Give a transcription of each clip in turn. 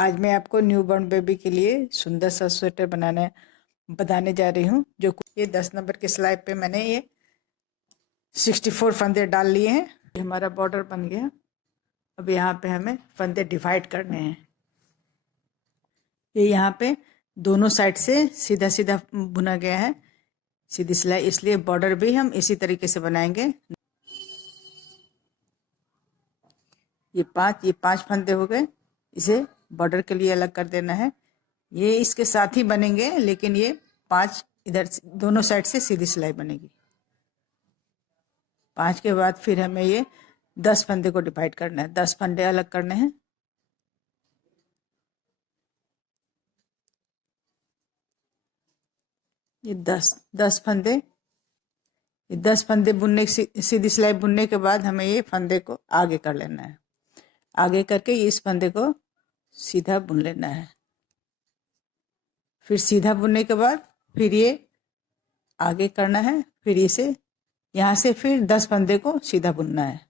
आज मैं आपको न्यूबॉर्न बेबी के लिए सुंदर सा स्वेटर बताने जा रही हूँ। जो ये 10 नंबर के सिलाई पे मैंने ये 64 फंदे डाल लिए हैं। ये हमारा बॉर्डर बन गया। अब यहाँ पे हमें फंदे डिवाइड करने हैं। ये यहाँ पे दोनों साइड से सीधा सीधा बुना गया है, सीधी सिलाई, इसलिए बॉर्डर भी हम इसी तरीके से बनाएंगे। ये पांच फंदे हो गए। इसे बॉर्डर के लिए अलग कर देना है। ये इसके साथ ही बनेंगे, लेकिन ये 5 इधर दोनों साइड से सीधी सिलाई बनेगी। 5 के बाद फिर हमें ये 10 फंदे को डिवाइड करना है। 10 फंदे अलग करने हैं। ये 10 फंदे बुनने सीधी सिलाई बुनने के बाद हमें ये फंदे को आगे कर लेना है। आगे करके इस फंदे को सीधा बुन लेना है। फिर सीधा बुनने के बाद फिर ये आगे करना है। फिर इसे यहाँ से फिर 10 फंदे को सीधा बुनना है।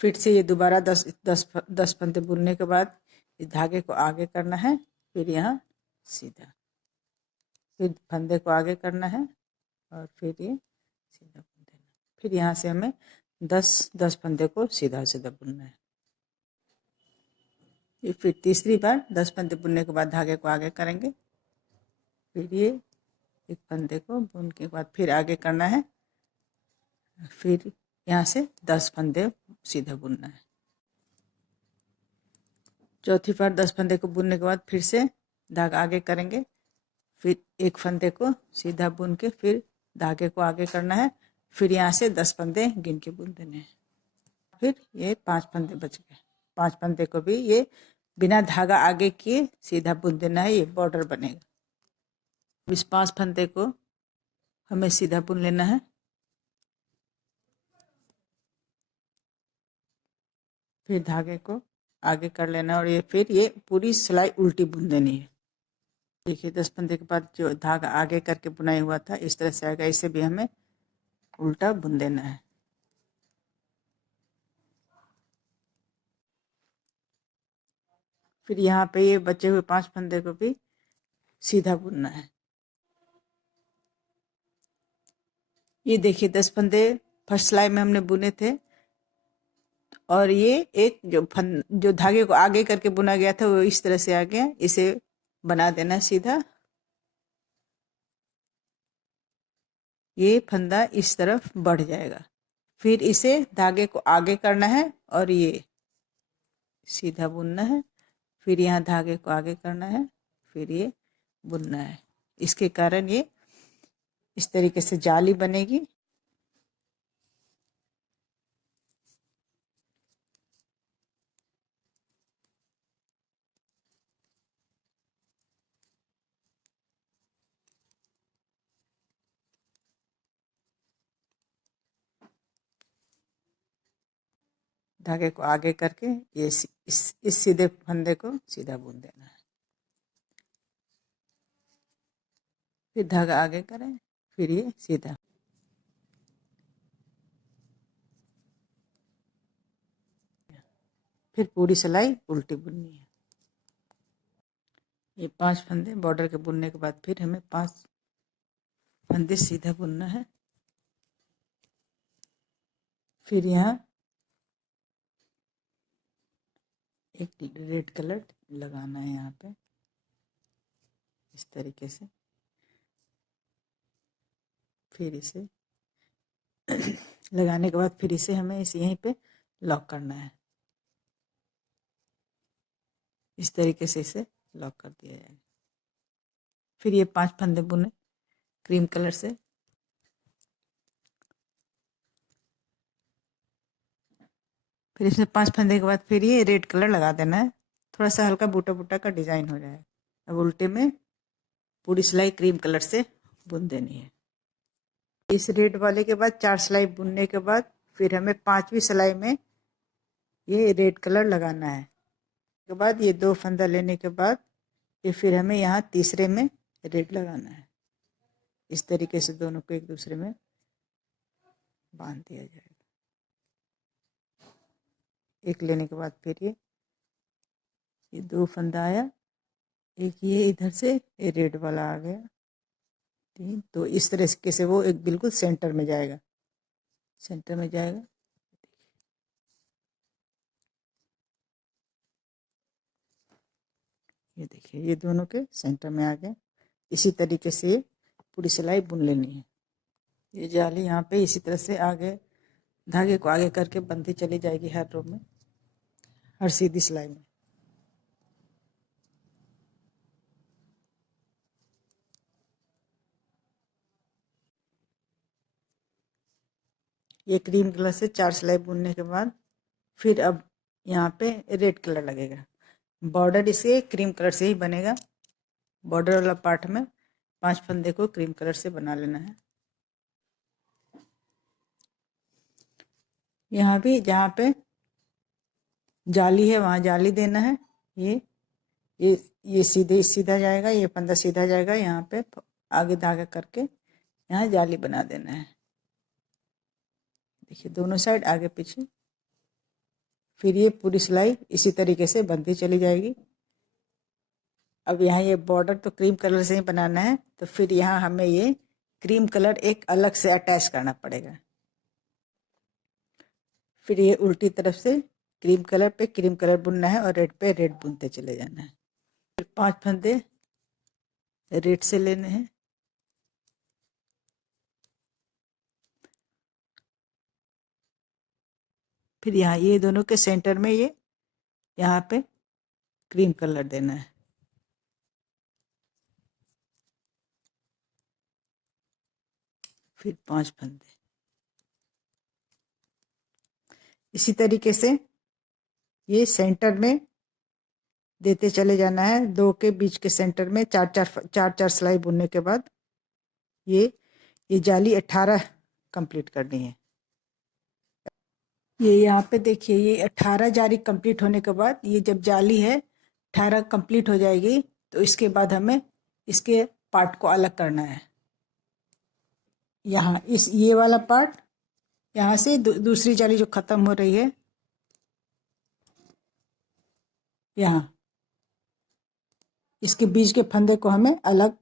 फिर से ये दोबारा 10 फंदे बुनने के बाद इस धागे को आगे करना है। फिर यहाँ सीधा, फिर फंदे को आगे करना है और फिर ये सीधा बुन देना। फिर यहाँ से हमें 10 फंदे को सीधा सीधा बुनना है। ये फिर तीसरी बार 10 फंदे बुनने के बाद धागे को आगे करेंगे। फिर ये एक फंदे को बुन के बाद फिर आगे करना है। फिर यहाँ से 10 फंदे सीधा बुनना है। चौथी बार 10 फंदे को बुनने के बाद फिर से धागा आगे करेंगे। फिर एक फंदे को सीधा बुन के फिर धागे को आगे करना है। फिर यहाँ से 10 फंदे गिन के बुन देने हैं। फिर ये 5 फंदे बच गए। 5 फंदे को भी ये बिना धागा आगे किए सीधा बुन देना है। ये बॉर्डर बनेगा। इस 5 फंदे को हमें सीधा बुन लेना है। फिर धागे को आगे कर लेना है और ये फिर ये पूरी सिलाई उल्टी बुन देनी है। देखिए 10 फंदे के बाद जो धागा आगे करके बुनाई हुआ था इस तरह से आएगा। इसे भी हमें उल्टा बुन देना है। फिर यहाँ पे ये बचे हुए 5 फंदे को भी सीधा बुनना है। ये देखिए 10 फंदे फर्स्ट सिलाई में हमने बुने थे और ये एक जो धागे को आगे करके बुना गया था वो इस तरह से आ गया। इसे बना देना सीधा। ये फंदा इस तरफ बढ़ जाएगा। फिर इसे धागे को आगे करना है और ये सीधा बुनना है। फिर यहाँ धागे को आगे करना है, फिर ये बुनना है। इसके कारण ये इस तरीके से जाली बनेगी। धागे को आगे करके ये इस सीधे फंदे को सीधा बुन देना है। फिर धागा आगे करें, फिर ये सीधा। फिर पूरी सिलाई उल्टी बुननी है। ये 5 फंदे बॉर्डर के बुनने के बाद फिर हमें 5 फंदे सीधा बुनना है। फिर यहाँ एक रेड कलर लगाना है यहाँ पे इस तरीके से। फिर इसे लगाने के बाद फिर इसे हमें इसे यहीं पे लॉक करना है। इस तरीके से इसे लॉक कर दिया जाएगा। फिर ये 5 फंदे बुने क्रीम कलर से। फिर इसमें 5 फंदे के बाद फिर ये रेड कलर लगा देना है। थोड़ा सा हल्का बूटा बूटा का डिजाइन हो जाएगा। अब उल्टे में पूरी सिलाई क्रीम कलर से बुन देनी है। इस रेड वाले के बाद 4 सिलाई बुनने के बाद फिर हमें 5वीं सिलाई में ये रेड कलर लगाना है। के बाद ये 2 फंदा लेने के बाद ये फिर हमें यहाँ तीसरे में रेड लगाना है। इस तरीके से दोनों को एक दूसरे में बांध दिया जाएगा। एक लेने के बाद फिर ये ये 2 फंदा आया, एक ये इधर से ये रेड वाला आ गया 3। तो इस तरीके से वो एक बिल्कुल सेंटर में जाएगा, सेंटर में जाएगा। ये देखिए ये दोनों के सेंटर में आ गए। इसी तरीके से पूरी सिलाई बुन लेनी है। ये जाली यहाँ पे इसी तरह से आगे धागे को आगे करके बनती चली जाएगी हर रो में, हर सीधी सिलाई में। ये क्रीम कलर से 4 सिलाई बुनने के बाद फिर अब यहाँ पे रेड कलर लगेगा। बॉर्डर इसे क्रीम कलर से ही बनेगा। बॉर्डर वाला पार्ट में 5 फंदे को क्रीम कलर से बना लेना है। यहाँ भी जहाँ पे जाली है वहाँ जाली देना है। ये सीधे सीधा जाएगा, ये फंदा सीधा जाएगा, यहाँ पे आगे धागा करके यहाँ जाली बना देना है। देखिए दोनों साइड आगे पीछे। फिर ये पूरी सिलाई इसी तरीके से बनती चली जाएगी। अब यहाँ ये बॉर्डर तो क्रीम कलर से ही बनाना है, तो फिर यहाँ हमें ये क्रीम कलर एक अलग से अटैच करना पड़ेगा। फिर ये उल्टी तरफ से क्रीम कलर पे क्रीम कलर बुनना है और रेड पे रेड बुनते चले जाना है। फिर 5 फंदे रेड से लेने हैं। फिर यहाँ ये दोनों के सेंटर में ये यहाँ पे क्रीम कलर देना है। फिर 5 फंदे इसी तरीके से ये सेंटर में देते चले जाना है। 2 के बीच के सेंटर में 4 सिलाई बुनने के बाद ये जाली 18 कंप्लीट करनी है। ये यहाँ पे देखिए ये 18 जाली कंप्लीट होने के बाद ये जब जाली है 18 कंप्लीट हो जाएगी, तो इसके बाद हमें इसके पार्ट को अलग करना है। यहाँ ये वाला पार्ट यहाँ से दूसरी जाली जो खत्म हो रही है यहाँ, इसके बीच के फंदे को हमें अलग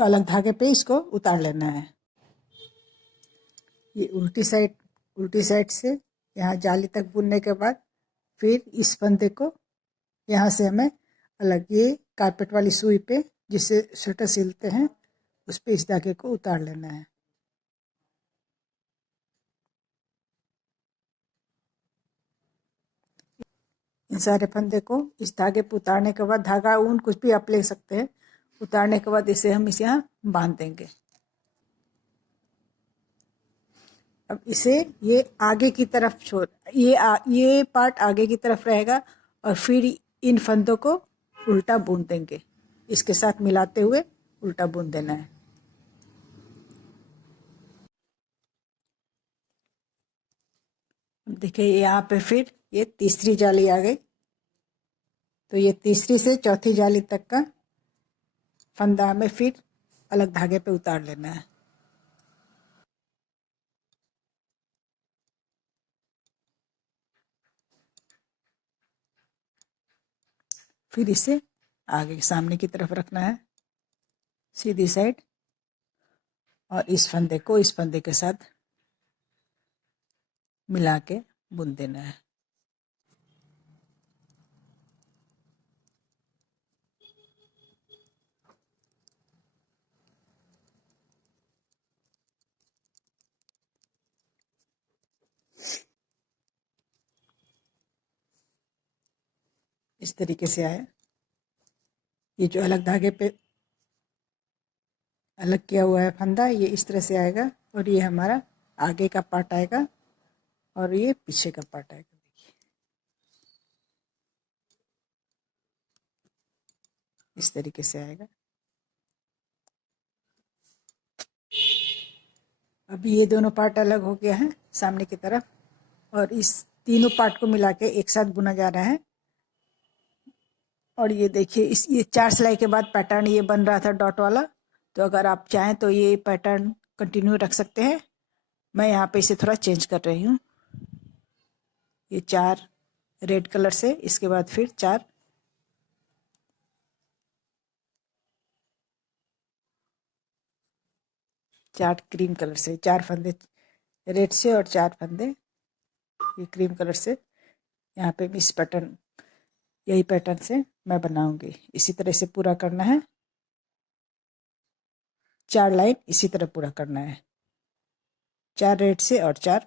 अलग धागे पे इसको उतार लेना है। ये उल्टी साइड से यहाँ जाली तक बुनने के बाद फिर इस फंदे को यहाँ से हमें अलग ये कारपेट वाली सुई पे जिससे स्वेटर सिलते हैं उस पे इस धागे को उतार लेना है। इन सारे फंदे को इस धागे पे उतारने के बाद धागा ऊन कुछ भी आप ले सकते हैं। उतारने के बाद इसे हम इसे यहाँ बांध देंगे। अब इसे ये आगे की तरफ छोड़ ये पार्ट आगे की तरफ रहेगा और फिर इन फंदों को उल्टा बुन देंगे। इसके साथ मिलाते हुए उल्टा बुन देना है। देखिए यहाँ पे फिर ये तीसरी जाली आ गई, तो ये तीसरी से चौथी जाली तक का फंदा हमें फिर अलग धागे पे उतार लेना है। फिर इसे आगे सामने की तरफ रखना है सीधी साइड, और इस फंदे को इस फंदे के साथ मिला के बुन देना है। इस तरीके से आया। ये जो अलग धागे पे अलग किया हुआ है फंदा, ये इस तरह से आएगा और ये हमारा आगे का पार्ट आएगा और ये पीछे का पार्ट आएगा। देखिए इस तरीके से आएगा। अभी ये दोनों पार्ट अलग हो गया है सामने की तरफ, और इस तीनों पार्ट को मिला के एक साथ बुना जा रहा है। और ये देखिए ये 4 सिलाई के बाद पैटर्न ये बन रहा था डॉट वाला, तो अगर आप चाहें तो ये पैटर्न कंटिन्यू रख सकते हैं। मैं यहाँ पे इसे थोड़ा चेंज कर रही हूँ। ये 4 रेड कलर से, इसके बाद फिर 4 क्रीम कलर से, 4 फंदे रेड से और 4 फंदे ये क्रीम कलर से। यहाँ पे इस पैटर्न, यही पैटर्न से मैं बनाऊंगी। इसी तरह से पूरा करना है, 4 लाइन इसी तरह पूरा करना है, 4 रेड से और 4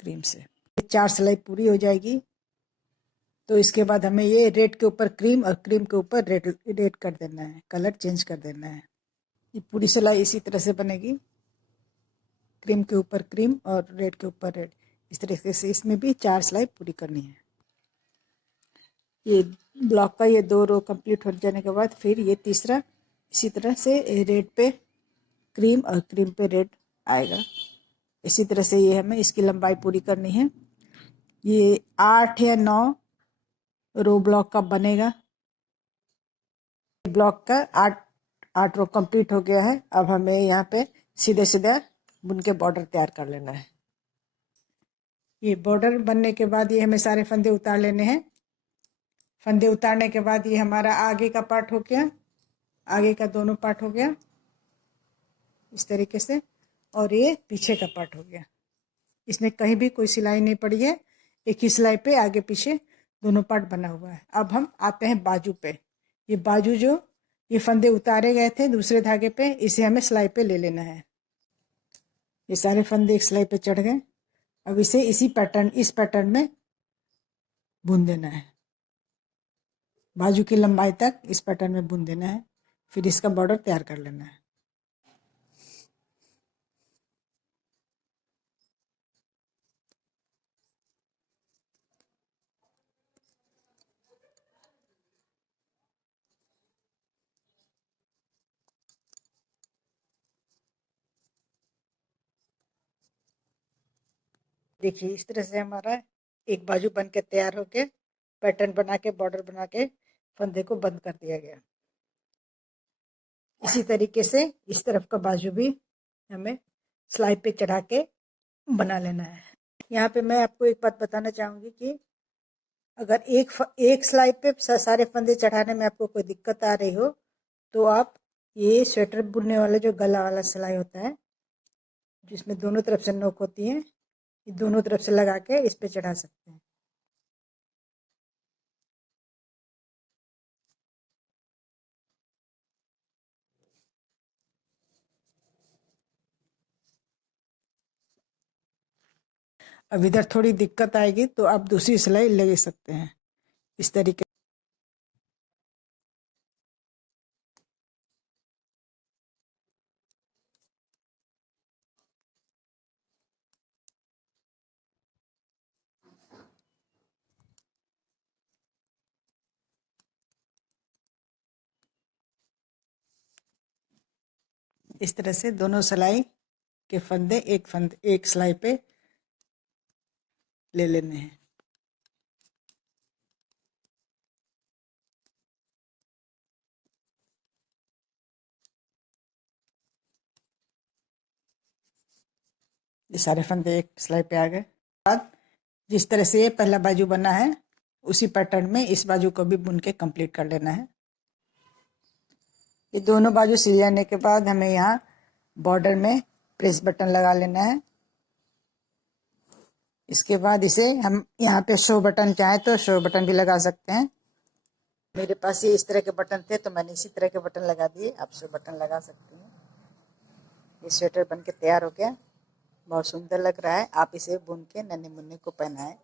क्रीम से। 4 सिलाई पूरी हो जाएगी तो इसके बाद हमें ये रेड के ऊपर क्रीम और क्रीम के ऊपर रेड रेड कर देना है, कलर चेंज कर देना है। ये पूरी सिलाई इसी तरह से बनेगी, क्रीम के ऊपर क्रीम और रेड के ऊपर रेड, इस तरीके से इसमें भी 4 सिलाई पूरी करनी है। ये ब्लॉक का ये 2 रो कंप्लीट हो जाने के बाद फिर ये तीसरा इसी तरह से रेड पे क्रीम और क्रीम पे रेड आएगा। इसी तरह से ये हमें इसकी लंबाई पूरी करनी है। ये 8 या 9 रो ब्लॉक का बनेगा। ब्लॉक का 8 रो कंप्लीट हो गया है। अब हमें यहाँ पे सीधे सीधे बुन के बॉर्डर तैयार कर लेना है। ये बॉर्डर बनने के बाद ये हमें सारे फंदे उतार लेने हैं। फंदे उतारने के बाद ये हमारा आगे का पार्ट हो गया, आगे का दोनों पार्ट हो गया इस तरीके से, और ये पीछे का पार्ट हो गया। इसमें कहीं भी कोई सिलाई नहीं पड़ी है, एक ही सिलाई पे आगे पीछे दोनों पार्ट बना हुआ है। अब हम आते हैं बाजू पे। ये बाजू जो ये फंदे उतारे गए थे दूसरे धागे पे, इसे हमें सिलाई पे ले लेना है। ये सारे फंदे एक सिलाई पे चढ़ गए। अब इसे इस पैटर्न में बुन देना है, बाजू की लंबाई तक इस पैटर्न में बुन देना है। फिर इसका बॉर्डर तैयार कर लेना है। देखिए इस तरह से हमारा एक बाजू बन के तैयार होके पैटर्न बना के बॉर्डर बना के फंदे को बंद कर दिया गया। इसी तरीके से इस तरफ का बाजू भी हमें सिलाई पे चढ़ा के बना लेना है। यहाँ पे मैं आपको एक बात बताना चाहूँगी कि अगर एक सिलाई पे सारे फंदे चढ़ाने में आपको कोई दिक्कत आ रही हो तो आप ये स्वेटर बुनने वाला जो गला वाला सिलाई होता है जिसमें दोनों तरफ से नोक होती है, ये दोनों तरफ से लगा के इस पे चढ़ा सकते हैं। अब इधर थोड़ी दिक्कत आएगी तो आप दूसरी सिलाई ले सकते हैं इस तरीके। इस तरह से दोनों सिलाई के फंदे एक सिलाई पे ले लेने हैं। ये सारे फंदे एक सिलाई पे आ गए। बाद जिस तरह से ये पहला बाजू बना है उसी पैटर्न में इस बाजू को भी बुन के कंप्लीट कर लेना है। ये दोनों बाजू सिल जाने के बाद हमें यहाँ बॉर्डर में प्रेस बटन लगा लेना है। इसके बाद इसे हम यहाँ पे शो बटन चाहे तो शो बटन भी लगा सकते हैं। मेरे पास ये इस तरह के बटन थे तो मैंने इसी तरह के बटन लगा दिए, आप शो बटन लगा सकती हैं। ये स्वेटर बन के तैयार हो गया, बहुत सुंदर लग रहा है। आप इसे बुन के नन्हे मुन्ने को पहनाएं।